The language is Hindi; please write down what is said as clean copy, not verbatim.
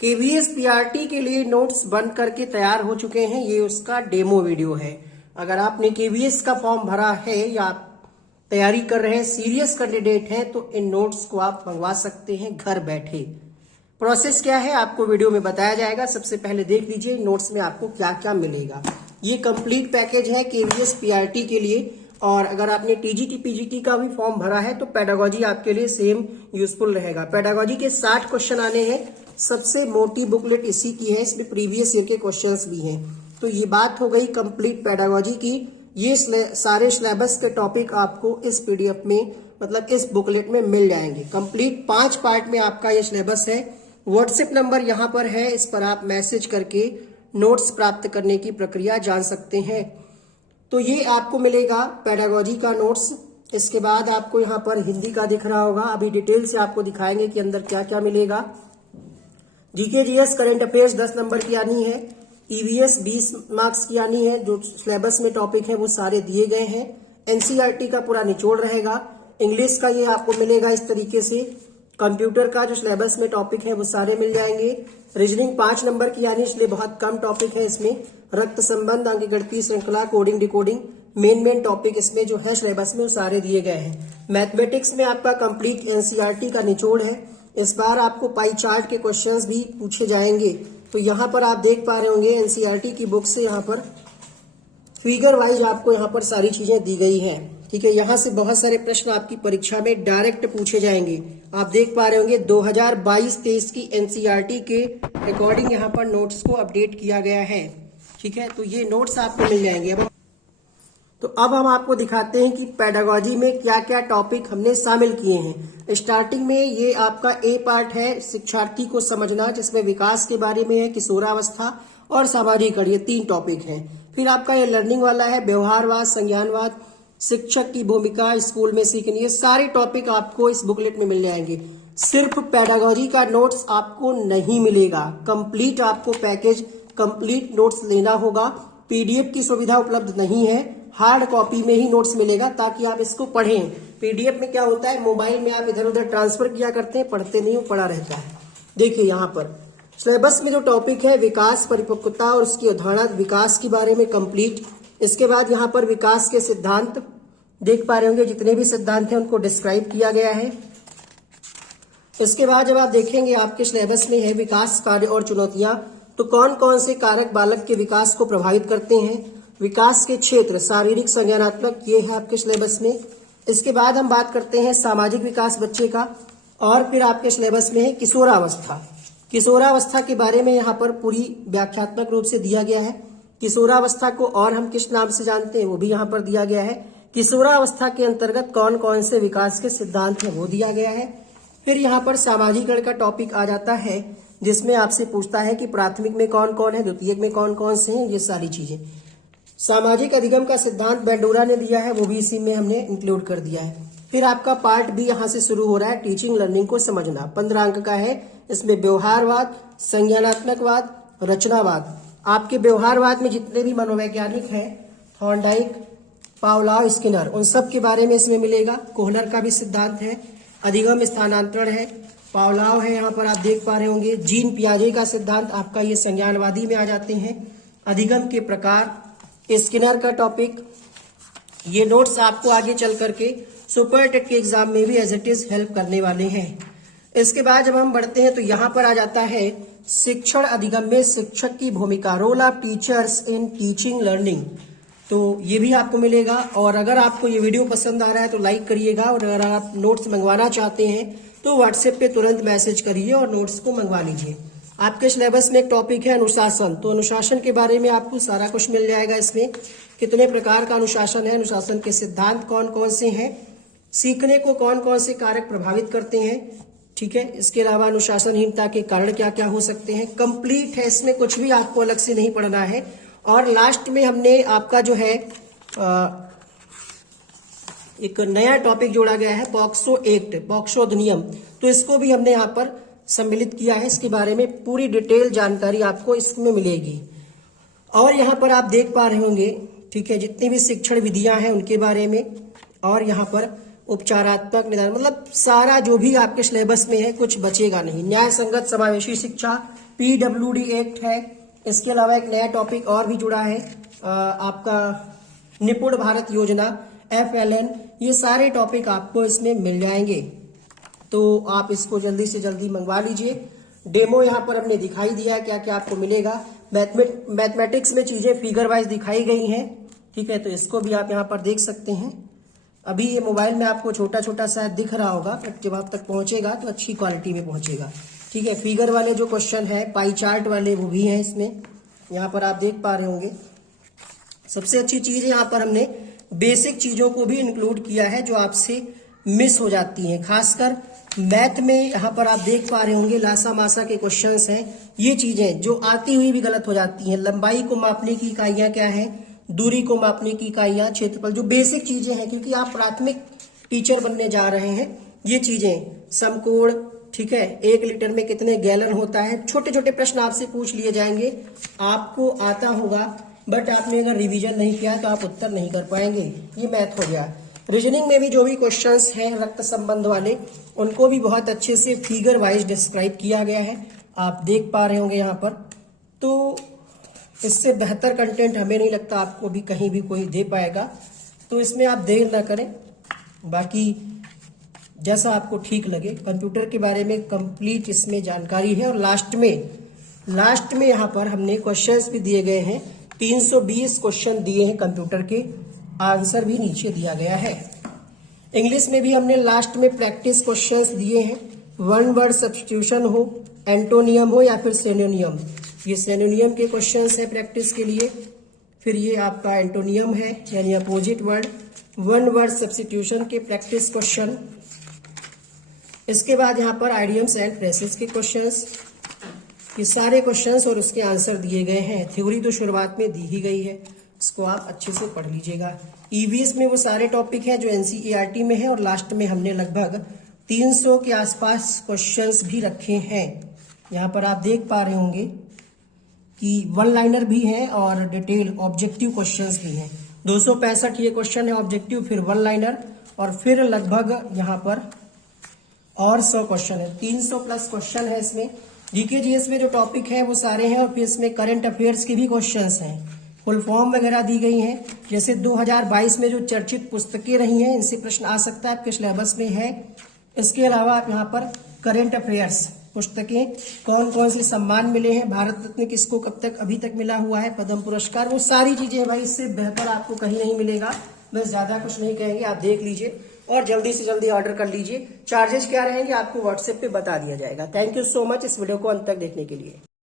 केवीएस पीआरटी के लिए नोट्स बन करके तैयार हो चुके हैं। ये उसका डेमो वीडियो है। अगर आपने केवीएस का फॉर्म भरा है या आप तैयारी कर रहे हैं, सीरियस कैंडिडेट हैं, तो इन नोट्स को आप मंगवा सकते हैं घर बैठे। प्रोसेस क्या है आपको वीडियो में बताया जाएगा। सबसे पहले देख लीजिए नोट्स में आपको क्या क्या मिलेगा। ये कंप्लीट पैकेज है केवीएस पीआरटी के लिए। और अगर आपने टीजीटी पीजीटी का भी फॉर्म भरा है तो पेडागोजी आपके लिए सेम यूजफुल रहेगा। पेडागोजी के 60 क्वेश्चन आने हैं। सबसे मोटी बुकलेट इसी की है, इसमें प्रीवियस ईयर के क्वेश्चंस भी हैं। तो ये बात हो गई कंप्लीट पेडागोजी की। ये सारे सिलेबस के टॉपिक आपको इस पीडीएफ में, मतलब इस बुकलेट में मिल जाएंगे। कंप्लीट 5 पार्ट में आपका ये सिलेबस है। व्हाट्सएप नंबर यहाँ पर है, इस पर आप मैसेज करके नोट्स प्राप्त करने की प्रक्रिया जान सकते हैं। तो ये आपको मिलेगा पेडागोजी का नोट्स। इसके बाद आपको यहाँ पर हिंदी का दिख रहा होगा। अभी डिटेल से आपको दिखाएंगे कि अंदर क्या क्या मिलेगा। GK GS current affairs 10 number की आनी है। ईवीएस 20 मार्क्स की आनी है। जो सिलेबस में टॉपिक है वो सारे दिए गए हैं। एनसीईआरटी का पूरा निचोड़ रहेगा। इंग्लिश का ये आपको मिलेगा इस तरीके से। कंप्यूटर का जो सिलेबस में टॉपिक है वो सारे मिल जाएंगे। रीजनिंग 5 नंबर की आनी, इसलिए बहुत कम टॉपिक है इसमें। रक्त संबंध, अंकगणितीय श्रृंखला, कोडिंग डिकोडिंग, मेन टॉपिक इसमें जो है सिलेबस में वो सारे दिए गए हैं। मैथमेटिक्स में आपका कंप्लीट एनसीईआरटी का निचोड़ है। इस बार आपको पाई चार्ट के क्वेश्चंस भी पूछे जाएंगे। तो यहाँ पर आप देख पा रहे होंगे एनसीईआरटी की बुक से यहाँ पर फिगर वाइज आपको यहाँ पर सारी चीजें दी गई हैं। ठीक है, यहाँ से बहुत सारे प्रश्न आपकी परीक्षा में डायरेक्ट पूछे जाएंगे। आप देख पा रहे होंगे 2022-23 की एनसीईआरटी के अकॉर्डिंग यहाँ पर नोट्स को अपडेट किया गया है। ठीक है, तो ये नोट्स आपको मिल जाएंगे। अब हम आपको दिखाते हैं कि पेडागोजी में क्या क्या टॉपिक हमने शामिल किए हैं। स्टार्टिंग में ये आपका ए पार्ट है, शिक्षार्थी को समझना, जिसमें विकास के बारे में है, किशोरावस्था और सामाजिकरण, ये 3 टॉपिक हैं। फिर आपका ये लर्निंग वाला है, व्यवहारवाद, संज्ञानवाद, शिक्षक की भूमिका स्कूल में सीखनी। ये सारे टॉपिक आपको इस बुकलेट में मिल जाएंगे। सिर्फ पेडागोजी का नोट्स आपको नहीं मिलेगा। कंप्लीट आपको पैकेज, कंप्लीट नोट्स लेना होगा। पीडीएफ की सुविधा उपलब्ध नहीं है, हार्ड कॉपी में ही नोट्स मिलेगा ताकि आप इसको पढ़ें। पीडीएफ में क्या होता है, मोबाइल में आप इधर उधर ट्रांसफर किया करते हैं, पढ़ते नहीं हो, पड़ा रहता है। देखिए यहाँ पर सिलेबस में जो टॉपिक है, विकास, परिपक्वता और उसकी अवधारणा, विकास के बारे में कंप्लीट। इसके बाद यहाँ पर विकास के सिद्धांत देख पा रहे होंगे, जितने भी सिद्धांत हैं उनको डिस्क्राइब किया गया है। इसके बाद जब आप देखेंगे आपके सिलेबस में है विकास कार्य और चुनौतियां, तो कौन कौन से कारक बालक के विकास को प्रभावित करते हैं। विकास के क्षेत्र, शारीरिक, संज्ञानात्मक, ये है आपके सिलेबस में। इसके बाद हम बात करते हैं सामाजिक विकास बच्चे का। और फिर आपके सिलेबस में है किशोरावस्था। किशोरावस्था के बारे में यहाँ पर पूरी व्याख्यात्मक रूप से दिया गया है। किशोरावस्था को और हम किस नाम से जानते हैं वो भी यहाँ पर दिया गया है। किशोरावस्था के अंतर्गत कौन कौन से विकास के सिद्धांत हैं वो दिया गया है। फिर यहाँ पर सामाजिकरण का टॉपिक आ जाता है, जिसमें आपसे पूछता है कि प्राथमिक में कौन कौन है, द्वितीयक में कौन कौन से हैं, ये सारी चीजें। सामाजिक अधिगम का सिद्धांत बेंडूरा ने दिया है, वो भी इसी में हमने इंक्लूड कर दिया है। फिर आपका पार्ट भी यहाँ से शुरू हो रहा है, टीचिंग लर्निंग को समझना, 15 अंक का है। इसमें व्यवहारवाद, संज्ञानात्मकवाद, रचनावाद। आपके व्यवहारवाद में जितने भी मनोवैज्ञानिक हैं, थॉर्नडाइक, पावलोव, स्किनर, उन सब के बारे में इसमें मिलेगा। कोहलर का भी सिद्धांत है। अधिगम स्थानांतरण है, पावलोव है, यहाँ पर आप देख पा रहे होंगे। जीन पियाजे का सिद्धांत आपका ये संज्ञानवादी में आ जाते हैं। अधिगम के प्रकार, स्किनर का टॉपिक। ये नोट्स आपको आगे चल करके सुपर टेट के एग्जाम में भी एज इट इज हेल्प करने वाले हैं। इसके बाद जब हम बढ़ते हैं तो यहाँ पर आ जाता है शिक्षण अधिगम में शिक्षक की भूमिका, role of teachers in teaching learning. तो ये भी आपको मिलेगा। और अगर आपको ये वीडियो पसंद आ रहा है तो लाइक करिएगा। और अगर आप नोट्स मंगवाना चाहते हैं तो व्हाट्सएप पे तुरंत मैसेज करिए और नोट्स को मंगवा लीजिए। आपके सिलेबस में एक टॉपिक है अनुशासन। तो अनुशासन के बारे में आपको सारा कुछ मिल जाएगा। इसमें कितने प्रकार का अनुशासन है, अनुशासन के सिद्धांत कौन कौन से हैं, सीखने को कौन कौन से कारक प्रभावित करते हैं। ठीक है, इसके अलावा अनुशासनहीनता के कारण क्या क्या हो सकते हैं। कंप्लीट है, इसमें कुछ भी आपको अलग से नहीं पढ़ना है। और लास्ट में हमने आपका जो है एक नया टॉपिक जोड़ा गया है, पॉक्सो एक्ट, पॉक्सो अधिनियम। तो इसको भी हमने यहाँ पर सम्मिलित किया है। इसके बारे में पूरी डिटेल जानकारी आपको इसमें मिलेगी। और यहाँ पर आप देख पा रहे होंगे, ठीक है, जितनी भी शिक्षण विधियां हैं उनके बारे में। और यहाँ पर उपचारात्मक निदान, मतलब सारा जो भी आपके सिलेबस में है कुछ बचेगा नहीं। न्याय संगत समावेशी शिक्षा, PWD एक्ट है। इसके अलावा एक नया टॉपिक और भी जुड़ा है, आपका निपुण भारत योजना, FLN, ये सारे टॉपिक आपको इसमें मिल जाएंगे। तो आप इसको जल्दी से जल्दी मंगवा लीजिए। डेमो यहाँ पर हमने दिखाई दिया क्या क्या आपको मिलेगा। मैथमेटिक्स में चीजें फिगर वाइज दिखाई गई हैं, ठीक है, तो इसको भी आप यहाँ पर देख सकते हैं। अभी ये मोबाइल में आपको छोटा छोटा सा दिख रहा होगा, बट जब आप तक पहुंचेगा तो अच्छी क्वालिटी में पहुंचेगा, ठीक है। फिगर वाले जो क्वेश्चन है, पाई चार्ट वाले, वो भी हैं इसमें, यहाँ पर आप देख पा रहे होंगे। सबसे अच्छी चीज है यहाँ पर हमने बेसिक चीजों को भी इंक्लूड किया है जो आपसे मिस हो जाती हैं, खासकर मैथ में। यहाँ पर आप देख पा रहे होंगे लासा मासा के क्वेश्चंस हैं। ये चीजें जो आती हुई भी गलत हो जाती हैं। लंबाई को मापने की इकाइयां क्या है, दूरी को मापने की इकाइयां, क्षेत्रफल, जो बेसिक चीजें हैं, क्योंकि आप प्राथमिक टीचर बनने जा रहे हैं। ये चीजें, समकोण, ठीक है, 1 लीटर में कितने गैलन होता है, छोटे छोटे प्रश्न आपसे पूछ लिए जाएंगे। आपको आता होगा, बट आपने अगर रिवीजन नहीं किया तो आप उत्तर नहीं कर पाएंगे। ये मैथ हो गया। रीजनिंग में भी जो भी क्वेश्चंस हैं रक्त संबंध वाले, उनको भी बहुत अच्छे से फिगर वाइज डिस्क्राइब किया गया है, आप देख पा रहे होंगे यहाँ पर। तो इससे बेहतर कंटेंट हमें नहीं लगता आपको भी कहीं भी कोई दे पाएगा, तो इसमें आप देर ना करें। बाकी जैसा आपको ठीक लगे। कंप्यूटर के बारे में कंप्लीट इसमें जानकारी है। और लास्ट में यहाँ पर हमने क्वेश्चंस भी दिए गए हैं, 320 क्वेश्चन दिए हैं कंप्यूटर के, आंसर भी नीचे दिया गया है। इंग्लिश में भी हमने लास्ट में प्रैक्टिस क्वेश्चंस दिए हैं। 1 वर्ड सब्स्टिट्यूशन हो, एंटोनियम हो या फिर सिनोनियम, ये सिनोनियम के क्वेश्चंस है प्रैक्टिस के लिए। फिर ये आपका एंटोनियम है यानी अपोजिट वर्ड। 1 वर्ड सब्स्टिट्यूशन के प्रैक्टिस क्वेश्चन। इसके बाद यहाँ पर आइडियम्स एंड फ्रेजेस के क्वेश्चंस, ये सारे क्वेश्चंस और उसके आंसर दिए गए हैं। थ्योरी तो शुरुआत में दी ही गई है, इसको आप अच्छे से पढ़ लीजिएगा। ईवीएस में वो सारे टॉपिक हैं जो NCERT में है, और लास्ट में हमने लगभग 300 के आसपास क्वेश्चंस भी रखे हैं। यहाँ पर आप देख पा रहे होंगे कि 1 लाइनर भी है और डिटेल ऑब्जेक्टिव क्वेश्चंस भी हैं। 265 ये क्वेश्चन है ऑब्जेक्टिव, फिर 1 लाइनर, और फिर लगभग यहाँ पर और 100 क्वेश्चन है। 300 प्लस क्वेश्चन है इसमें। जीके जीएस में जो टॉपिक है वो सारे हैं, और फिर इसमें करंट अफेयर्स के भी क्वेश्चंस हैं। फुल फॉर्म वगैरह दी गई हैं, जैसे 2022 में जो चर्चित पुस्तकें रही हैं, इनसे प्रश्न आ सकता है, आपके सिलेबस में है। इसके अलावा आप यहाँ पर करंट अफेयर्स पुस्तकें, कौन कौन से सम्मान मिले हैं, भारत रत्न किसको कब तक अभी तक मिला हुआ है, पद्म पुरस्कार, वो सारी चीजें भाई इससे बेहतर आपको कहीं नहीं मिलेगा। बस ज्यादा कुछ नहीं कहेंगे, आप देख लीजिए और जल्दी से जल्दी ऑर्डर कर लीजिए। चार्जेस क्या रहेंगे आपको व्हाट्सएप पे बता दिया जाएगा। थैंक यू सो मच इस वीडियो को अंत तक देखने के लिए।